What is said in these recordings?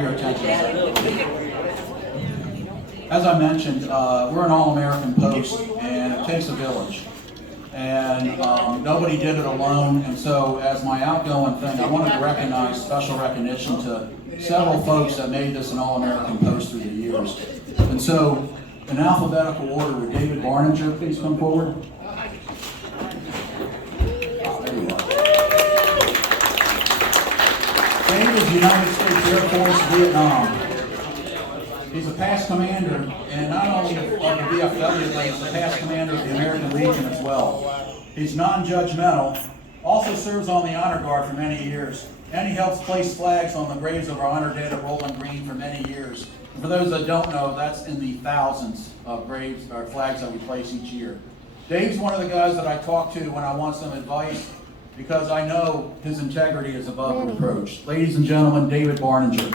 have your attention. As I mentioned, we're an all-American post, and it takes a village. And nobody did it alone, and so as my outgoing thing, I wanted to recognize special recognition to several folks that made this an all-American post through the years. And so, in alphabetical order, would David Barninger please come forward? There you are. David is United States Air Force, Vietnam. He's a past commander, and not only of the VFW, but he's a past commander of the American Legion as well. He's non-judgmental, also serves on the Honor Guard for many years, and he helps place flags on the graves of our honor dead at Rolling Green for many years. And for those that don't know, that's in the thousands of graves or flags that we place each year. Dave's one of the guys that I talk to when I want some advice, because I know his integrity is above reproach. Ladies and gentlemen, David Barninger.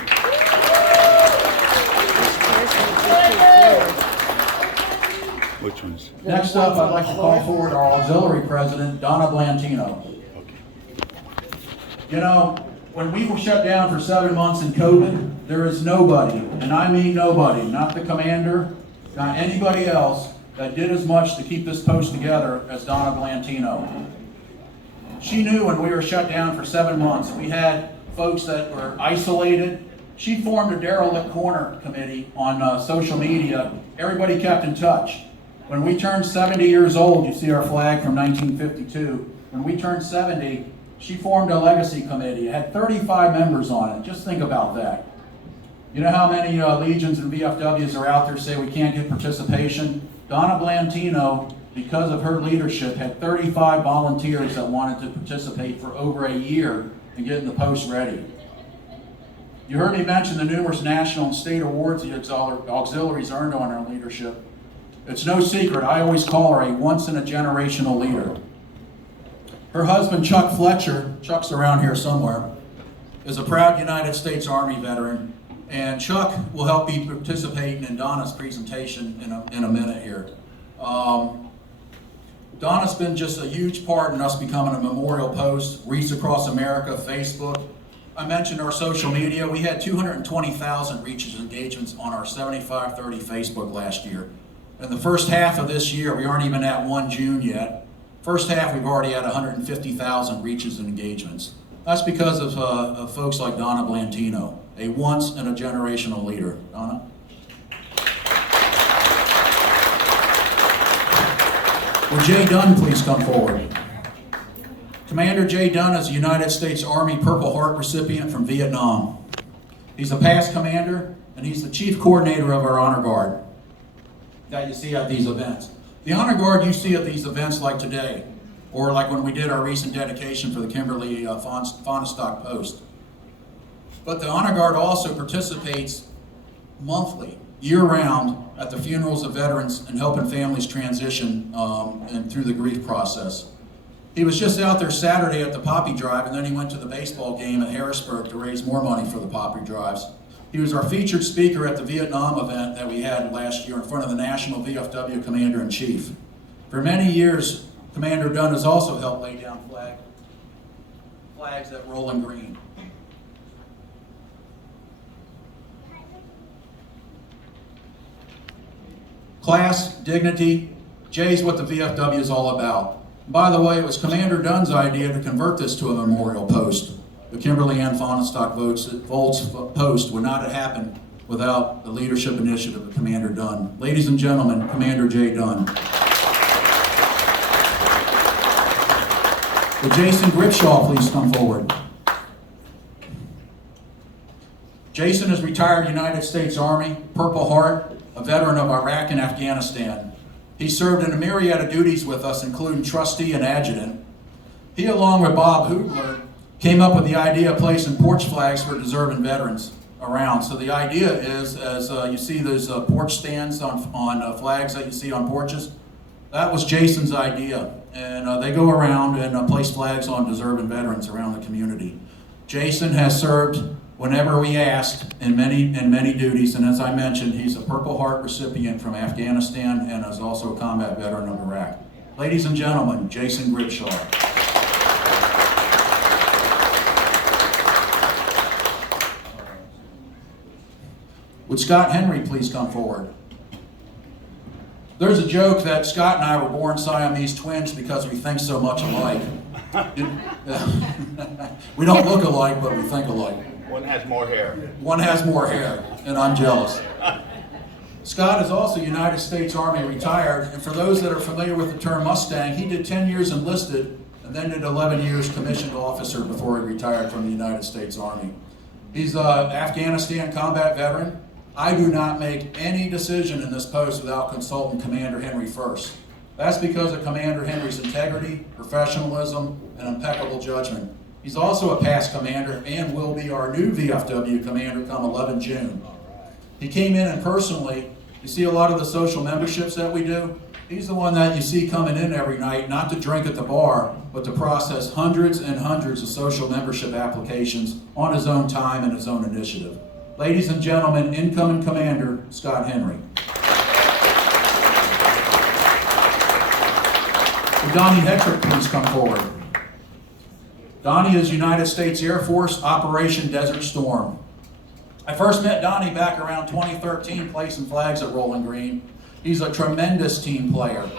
Which ones? Next up, I'd like to call forward our auxiliary president, Donna Blantino. Okay. You know, when we were shut down for 7 months in COVID, there is nobody, and I mean nobody, not the commander, not anybody else, that did as much to keep this post together as Donna Blantino. She knew when we were shut down for 7 months, we had folks that were isolated. She formed a derelict corner committee on social media. Everybody kept in touch. When we turned 70 years old, you see our flag from 1952. When we turned 70, she formed a legacy committee. It had 35 members on it. Just think about that. You know how many legions and VFWs are out there say we can't get participation? Donna Blantino, because of her leadership, had 35 volunteers that wanted to participate for over a year in getting the post ready. You heard me mention the numerous national and state awards the auxiliaries earned on her leadership. It's no secret, I always call her a once-in-a-generational leader. Her husband, Chuck Fletcher, Chuck's around here somewhere, is a proud United States Army veteran, and Chuck will help me participate in Donna's presentation in a minute here. Donna's been just a huge part in us becoming a memorial post, reached across America, Facebook. I mentioned our social media. We had 220,000 reaches and engagements on our 7530 Facebook last year. In the first half of this year, we aren't even at 1 June yet. First half, we've already had 150,000 reaches and engagements. That's because of folks like Donna Blantino, a once-in-a-generational leader. Donna? Will Jay Dunn please come forward? Commander Jay Dunn is a United States Army Purple Heart recipient from Vietnam. He's a past commander, and he's the chief coordinator of our Honor Guard that you see at these events. The Honor Guard you see at these events like today, or like when we did our recent dedication for the Kimberly Fonistock Post. But the Honor Guard also participates monthly, year-round, at the funerals of veterans and helping families transition and through the grief process. He was just out there Saturday at the Poppy Drive, and then he went to the baseball game at Harrisburg to raise more money for the Poppy Drives. He was our featured speaker at the Vietnam event that we had last year in front of the National VFW Commander-in-Chief. For many years, Commander Dunn has also helped lay down flags at Rolling Green. Class, dignity, Jay's what the VFW is all about. By the way, it was Commander Dunn's idea to convert this to a memorial post. The Kimberly Ann Fonistock Volts post would not have happened without the leadership initiative of Commander Dunn. Ladies and gentlemen, Commander Jay Dunn. Will Jason Gripshaw please come forward? Jason is retired United States Army, Purple Heart, a veteran of Iraq and Afghanistan. He served in a myriad of duties with us, including trustee and adjutant. He, along with Bob Hoogler, came up with the idea of placing porch flags for deserving veterans around. So the idea is, as you see those porch stands on flags that you see on porches, that was Jason's idea. And they go around and place flags on deserving veterans around the community. Jason has served whenever we asked in many duties, and as I mentioned, he's a Purple Heart recipient from Afghanistan and is also a combat veteran of Iraq. Ladies and gentlemen, Jason Gripshaw. Would Scott Henry please come forward? There's a joke that Scott and I were born Siamese twins because we think so much alike. We don't look alike, but we think alike. One has more hair. One has more hair, and I'm jealous. Scott is also United States Army retired, and for those that are familiar with the term Mustang, he did 10 years enlisted and then did 11 years commissioned officer before he retired from the United States Army. He's an Afghanistan combat veteran. I do not make any decision in this post without consulting Commander Henry first. That's because of Commander Henry's integrity, professionalism, and impeccable judgment. He's also a past commander and will be our new VFW commander come 11 June. He came in and personally, you see a lot of the social memberships that we do, he's the one that you see coming in every night, not to drink at the bar, but to process hundreds and hundreds of social membership applications on his own time and his own initiative. Ladies and gentlemen, incoming Commander Scott Henry. Would Donnie Hetcher please come forward? Donnie is United States Air Force Operation Desert Storm. I first met Donnie back around 2013 placing flags at Rolling Green. He's a tremendous team player.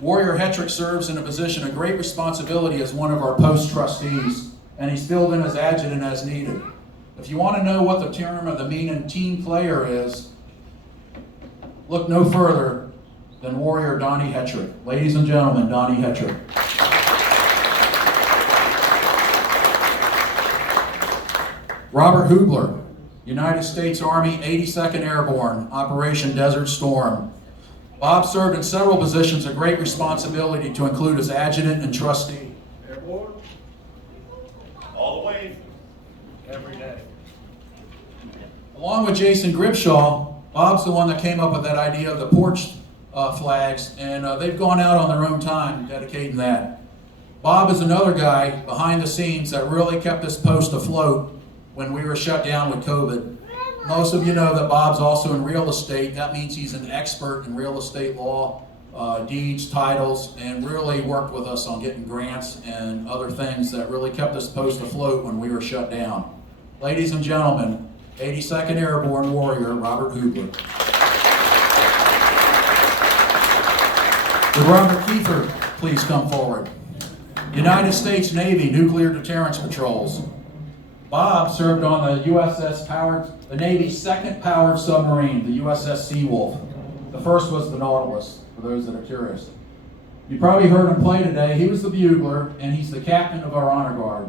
Warrior Hetcher serves in a position of great responsibility as one of our post trustees, and he's filled in as adjutant as needed. If you want to know what the term of the meaning team player is, look no further than Warrior Donnie Hetcher. Ladies and gentlemen, Donnie Hetcher. Robert Hubler, United States Army 82nd Airborne, Operation Desert Storm. Bob served in several positions of great responsibility to include as adjutant and trustee. Airborne? All the way. Every day. Along with Jason Gribshaw, Bob's the one that came up with that idea of the porch flags, and they've gone out on their own time dedicating that. Bob is another guy behind the scenes that really kept this post afloat when we were shut down with COVID. Most of you know that Bob's also in real estate. That means he's an expert in real estate law, deeds, titles, and really worked with us on getting grants and other things that really kept this post afloat when we were shut down. Ladies and gentlemen, 82nd Airborne Warrior, Robert Hubler. Would Robert Keefer please come forward? United States Navy Nuclear Deterrence Patrols. Bob served on the Navy's second powered submarine, the USS Seawolf. The first was the Nautilus, for those that are curious. You probably heard him play today. He was the bugler, and he's the captain of our honor guard.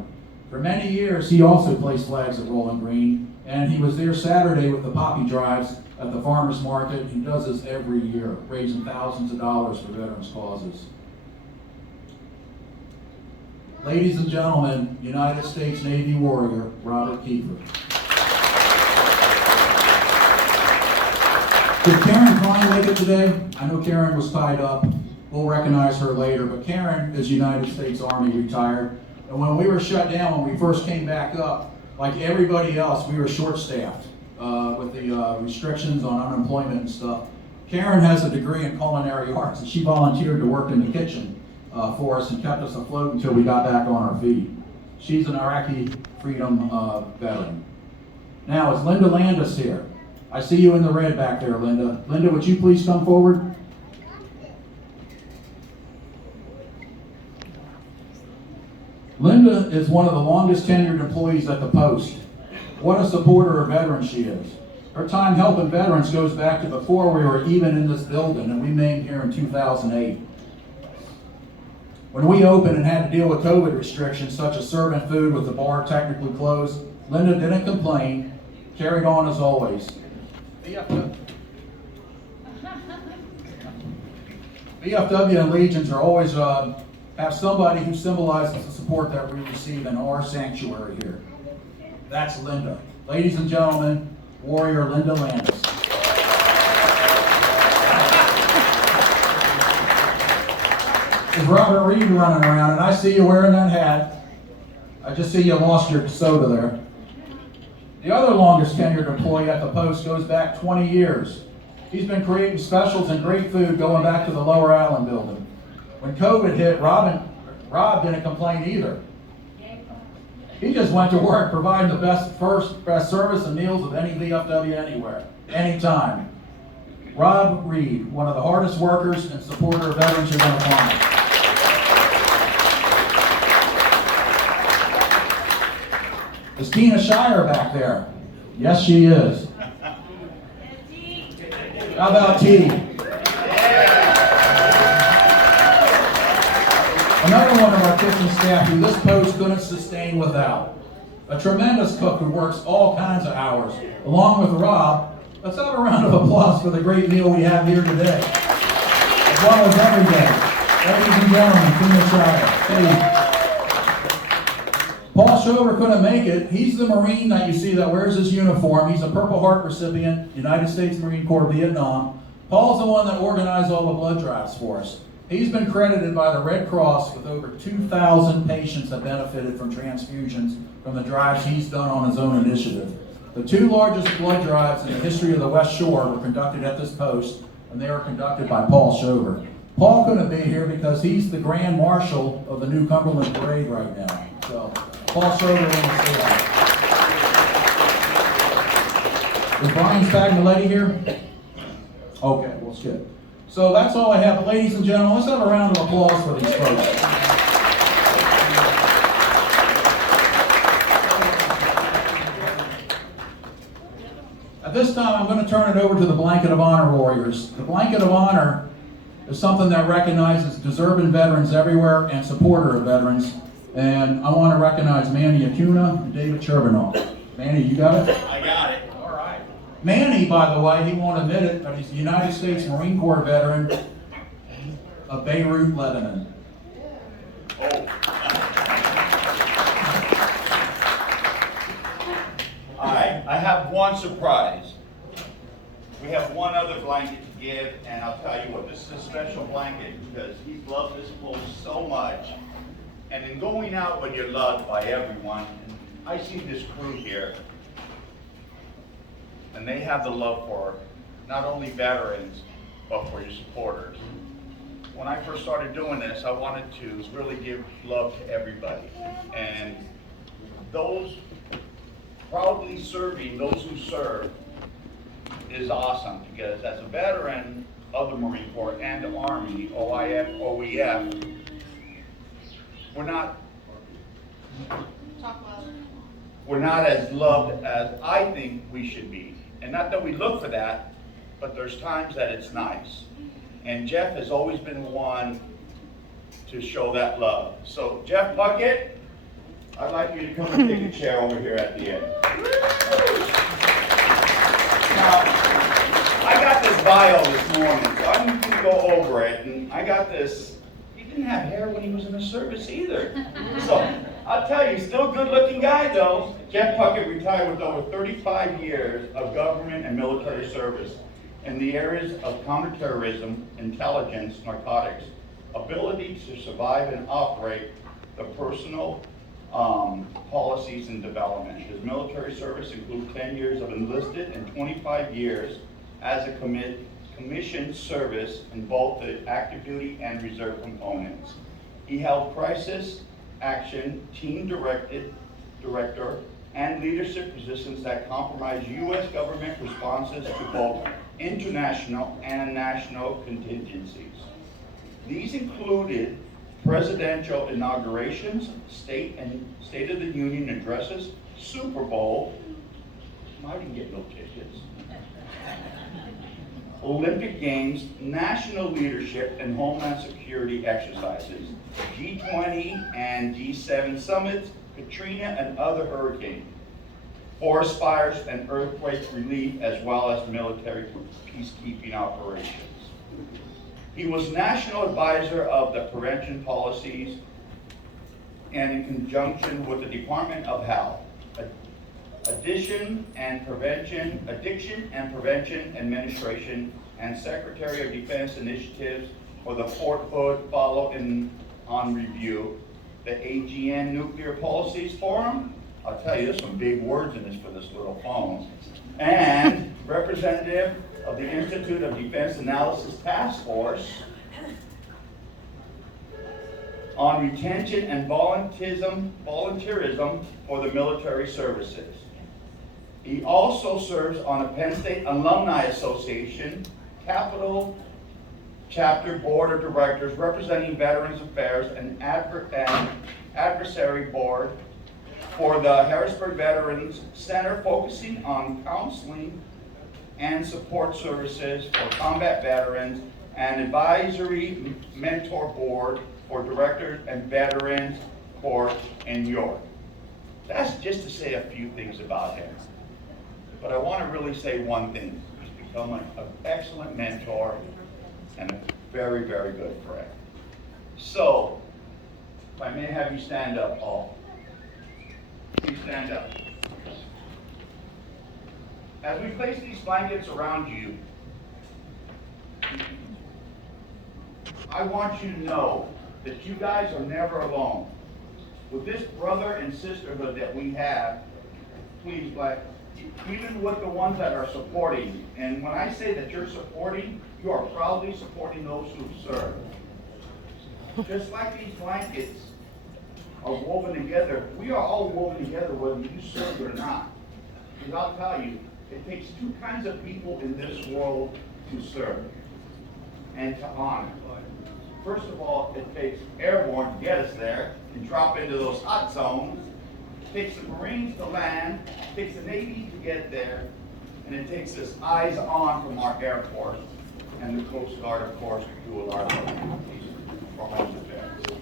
For many years, he also placed flags at Rolling Green, and he was there Saturday with the poppy drives at the farmers market. He does this every year, raising thousands of dollars for veterans causes. Ladies and gentlemen, United States Navy Warrior, Robert Keefer. Did Karen Klein make it today? I know Karen was tied up. We'll recognize her later, but Karen is United States Army retired. And when we were shut down, when we first came back up, like everybody else, we were short-staffed with the restrictions on unemployment and stuff. Karen has a degree in culinary arts, and she volunteered to work in the kitchen for us and kept us afloat until we got back on our feet. She's an Iraqi freedom veteran. Now, is Linda Landis here? I see you in the red back there, Linda. Linda, would you please come forward? Linda is one of the longest tenured employees at the post. What a supporter of veterans she is. Her time helping veterans goes back to before we were even in this building, and we named here in 2008. When we opened and had to deal with COVID restrictions, such as serving food with the bar technically closed, Linda didn't complain, carried on as always. VFW and Legions are always have somebody who symbolizes the support that we receive in our sanctuary here. That's Linda. Ladies and gentlemen, Warrior Linda Landis. There's Robert Reed running around, and I see you wearing that hat. I just see you lost your soda there. The other longest tenured employee at the post goes back 20 years. He's been creating specials and great food going back to the Lower Island building. When COVID hit, Rob didn't complain either. He just went to work providing the best service and meals of any VFW anywhere, anytime. Rob Reed, one of the hardest workers and supporter of veterans you're going to find. Is Tina Shire back there? Yes, she is. How about T? Another one of our kitchen staff who this post couldn't sustain without. A tremendous cook who works all kinds of hours. Along with Rob, let's have a round of applause for the great meal we have here today. As well as every day. Ladies and gentlemen, Tina Shire. Hey. Paul Schober couldn't make it. He's the Marine that you see that wears his uniform. He's a Purple Heart recipient, United States Marine Corps, Vietnam. Paul's the one that organized all the blood drives for us. He's been credited by the Red Cross with over 2,000 patients that benefited from transfusions from the drives he's done on his own initiative. The two largest blood drives in the history of the West Shore were conducted at this post, and they were conducted by Paul Schober. Paul couldn't be here because he's the Grand Marshal of the New Cumberland Parade right now. So, Paul Schober wanted to say that. Is Brian Spagnoletti here? Okay, we'll skip. So that's all I have. But ladies and gentlemen, let's have a round of applause for these folks. At this time, I'm going to turn it over to the Blanket of Honor Warriors. The Blanket of Honor is something that recognizes deserving veterans everywhere and supporter of veterans. And I want to recognize Manny Acuna and David Charbonneau. Manny, you got it? I got it. All right. Manny, by the way, he won't admit it, but he's a United States Marine Corps veteran of Beirut, Lebanon. Oh. I have one surprise. We have one other blanket to give, and I'll tell you what, this is a special blanket because he loved this post so much. And in going out when you're loved by everyone, and I see this crew here, and they have the love for not only veterans, but for your supporters. When I first started doing this, I wanted to really give love to everybody. And those proudly serving, those who serve, is awesome because as a veteran of the Marine Corps and the Army, OIF, OEF, we're not as loved as I think we should be. And not that we look for that, but there's times that it's nice. And Jeff has always been one to show that love. So Jeff Puckett, I'd like you to come and take a chair over here at the end. Now, I got this bio this morning, so I'm going to go over it. And I got this, he didn't have hair when he was in the service either. So I'll tell you, still a good looking guy though. Jeff Puckett retired with over 35 years of government and military service in the areas of counterterrorism, intelligence, narcotics, ability to survive and operate the personal policies and development. His military service includes 10 years of enlisted and 25 years as a commissioned service in both the active duty and reserve components. He held crisis action, team director, and leadership positions that comprise U.S. government responses to both international and national contingencies. These included presidential inaugurations, State of the Union addresses, Super Bowl, I didn't get no tickets, Olympic Games, national leadership and homeland security exercises, G20 and G7 summits, Katrina and other hurricanes, forest fires and earthquake relief, as well as military peacekeeping operations. He was National Advisor of the Prevention Policies and in conjunction with the Department of Health, Addiction and Prevention Administration, and Secretary of Defense Initiatives for the Fort Hood Follow on Review, the AGN Nuclear Policies Forum. I'll tell you, there's some big words in this for this little phone. And representative of the Institute of Defense Analysis Task Force. on retention and volunteerism for the military services. He also serves on the Penn State Alumni Association Capital Chapter Board of Directors representing Veterans Affairs and Advisory Board for the Harrisburg Veterans Center, focusing on counseling and support services for combat veterans, and Advisory Mentor Board for Directors and Veterans Court in York. That's just to say a few things about him. But I want to really say one thing. He's become an excellent mentor and a very, very good friend. So, if I may have you stand up, Paul. Please stand up. As we place these blankets around you, I want you to know that you guys are never alone. With this brother and sisterhood that we have, please, even with the ones that are supporting, and when I say that you're supporting, you are proudly supporting those who serve. Just like these blankets are woven together, we are all woven together whether you serve or not. Because I'll tell you, it takes two kinds of people in this world to serve and to honor. First of all, it takes airborne to get us there and drop into those hot zones. It takes the Marines to land, it takes the Navy to get there, and it takes us eyes on from our Air Force and the Coast Guard, of course, to do a lot of for home defense.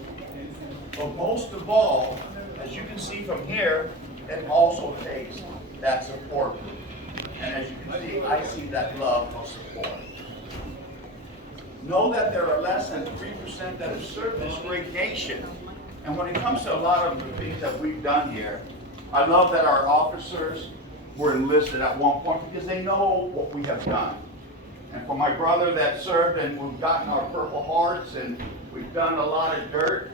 But most of all, as you can see from here, it also takes that support. And as you can see, I see that love of support. Know that there are less than 3% that have served this great nation. And when it comes to a lot of the things that we've done here, I love that our officers were enlisted at one point because they know what we have done. And for my brother that served, and we've gotten our Purple Hearts and we've done a lot of dirt,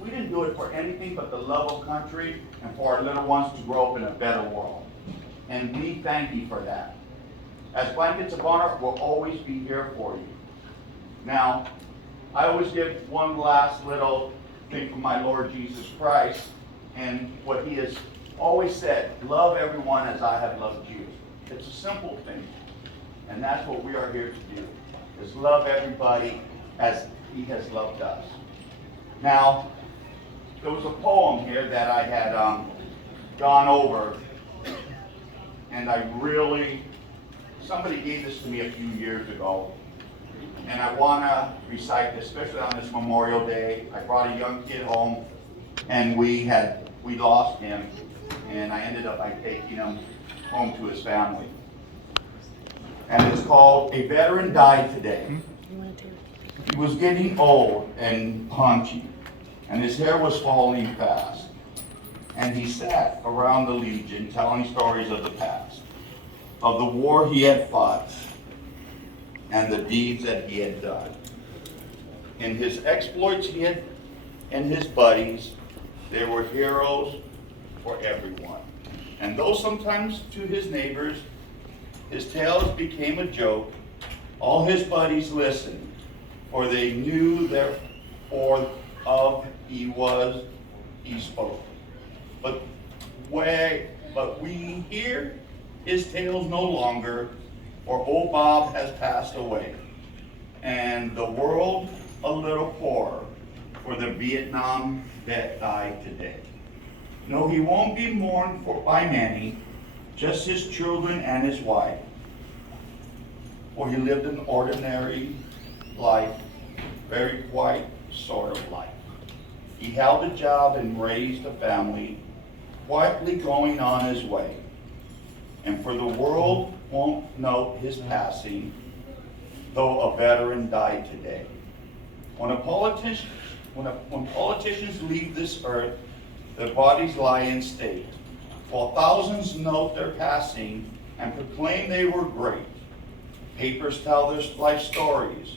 we didn't do it for anything but the love of country and for our little ones to grow up in a better world. And we thank you for that. As Blankets of Honor, we'll always be here for you. Now, I always give one last little thing from my Lord Jesus Christ, and what he has always said, love everyone as I have loved you. It's a simple thing, and that's what we are here to do, is love everybody as he has loved us. Now, there was a poem here that I had gone over, and somebody gave this to me a few years ago, and I want to recite this, especially on this Memorial Day. I brought a young kid home, and we lost him, and I ended up by taking him home to his family. And it's called "A Veteran Died Today." He was getting old and paunchy, and his hair was falling fast. And he sat around the Legion telling stories of the past, of the war he had fought, and the deeds that he had done. In his exploits and his buddies, there were heroes for everyone. And though sometimes to his neighbors, his tales became a joke, all his buddies listened, for they knew therefore of he spoke. But we hear his tales no longer, for old Bob has passed away, and the world a little poorer, for the Vietnam vet died today. No, he won't be mourned by many, just his children and his wife, for he lived an ordinary life, very quiet sort of life. He held a job and raised a family, quietly going on his way. And for the world won't know his passing, though a veteran died today. When politicians leave this earth, their bodies lie in state, while thousands note their passing and proclaim they were great. Papers tell their life stories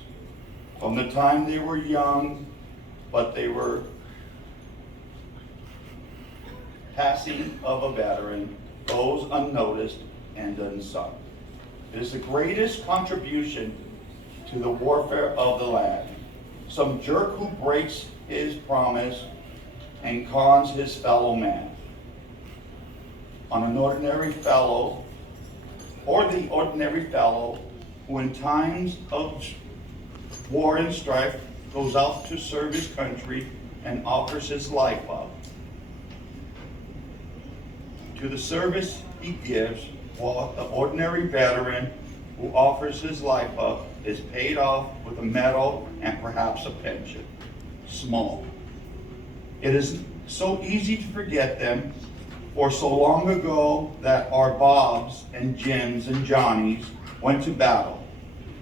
from the time they were young, but they were passing of a veteran goes unnoticed and unsung. It is the greatest contribution to the warfare of the land. Some jerk who breaks his promise and cons his fellow man. On an ordinary fellow, or the ordinary fellow, who in times of war and strife goes out to serve his country and offers his life up. To the service he gives, while the ordinary veteran who offers his life up is paid off with a medal and perhaps a pension. Small. It is so easy to forget them, for so long ago that our Bobs and Jims and Johnnies went to battle.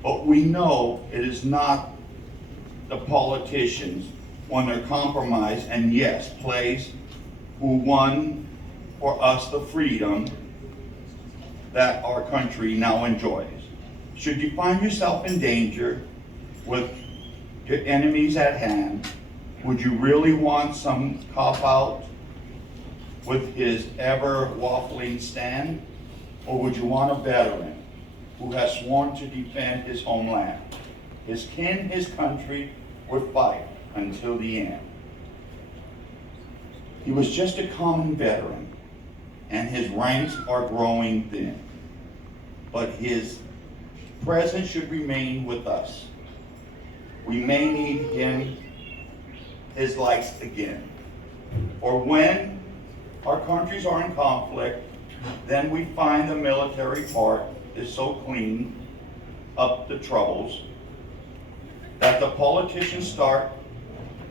But we know it is not the politicians when they're compromised and yes, plays who won for us the freedom that our country now enjoys. Should you find yourself in danger with your enemies at hand, would you really want some cop-out with his ever waffling stand? Or would you want a veteran who has sworn to defend his homeland? His kin, his country would fight until the end. He was just a common veteran, and his ranks are growing thin. But his presence should remain with us. We may need him, his lights again. Or when our countries are in conflict, then we find the military part is so clean up the troubles that the politicians start,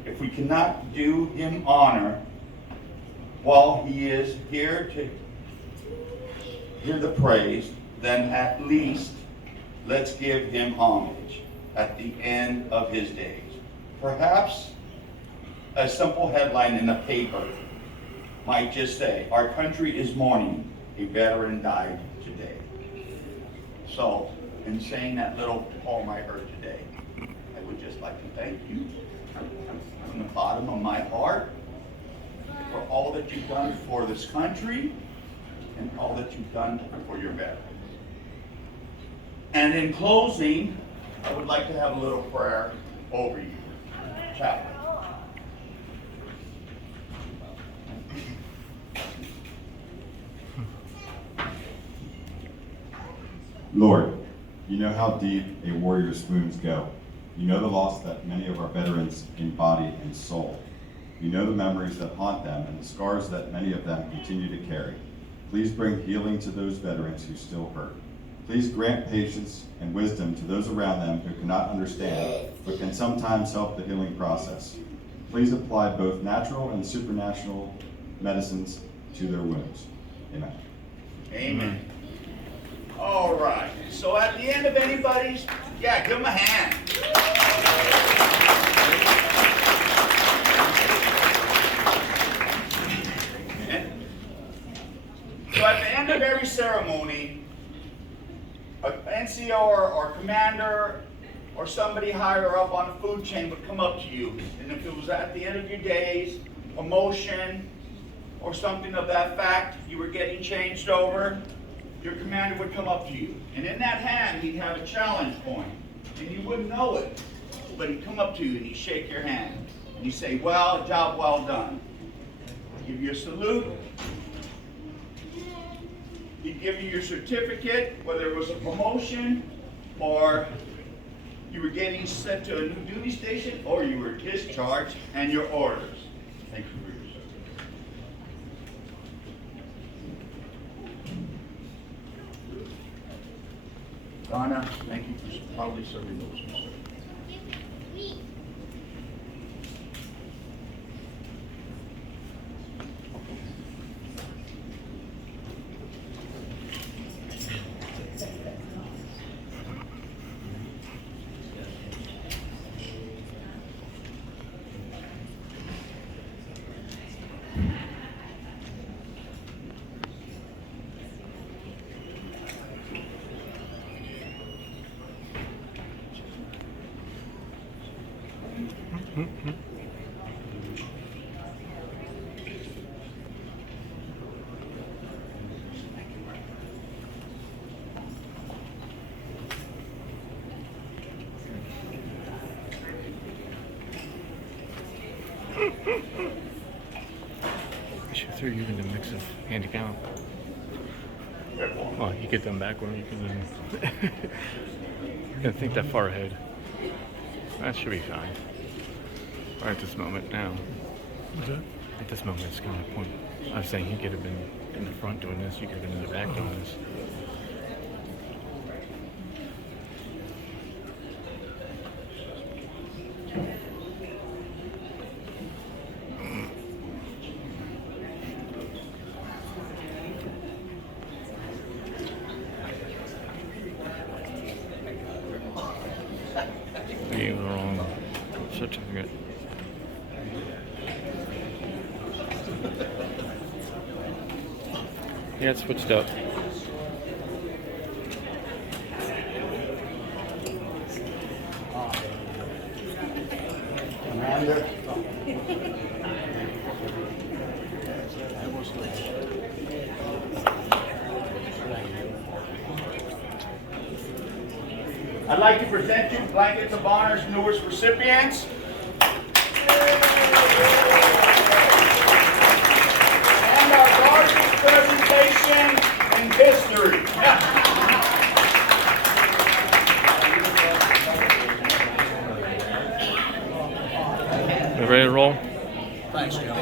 if we cannot do him honor while he is here to hear the praise, then at least let's give him homage at the end of his days. Perhaps a simple headline in the paper might just say, our country is mourning, a veteran died today. So, in saying that little poem I heard today, I would just like to thank you from the bottom of my heart for all that you've done for this country and all that you've done for your veterans. And in closing, I would like to have a little prayer over you. Chaplain. Lord, you know how deep a warrior's wounds go. You know the loss that many of our veterans in body and soul. You know the memories that haunt them and the scars that many of them continue to carry. Please bring healing to those veterans who still hurt. Please grant patience and wisdom to those around them who cannot understand, but can sometimes help the healing process. Please apply both natural and supernatural medicines to their wounds. Amen. Amen. All right. So at the end of anybody's, give them a hand. So at the end of every ceremony, an NCO or commander or somebody higher up on the food chain would come up to you. And if it was at the end of your days, promotion or something of that fact, you were getting changed over, your commander would come up to you. And in that hand, he'd have a challenge point. And you wouldn't know it. But he'd come up to you and he'd shake your hand. And he'd say, well, job well done. He'd give you a salute. He'd give you your certificate, whether it was a promotion or you were getting sent to a new duty station or you were discharged, and your orders. Thank you for your service. Donna, thank you for proudly serving those who serve. through using the mix of hand-to-count. Well, you get them back when you can. You can think that far ahead. That should be fine. Right at this moment now. What's that? At this moment, it's kind of the point. I was saying he could have been in the front doing this. You could have been in the back doing this. You were wrong certificate. Yeah, it's switched up. Commander. I'd like to present you blankets of honor's newest recipients. And our largest presentation in history. You ready to roll? Thanks, Joe.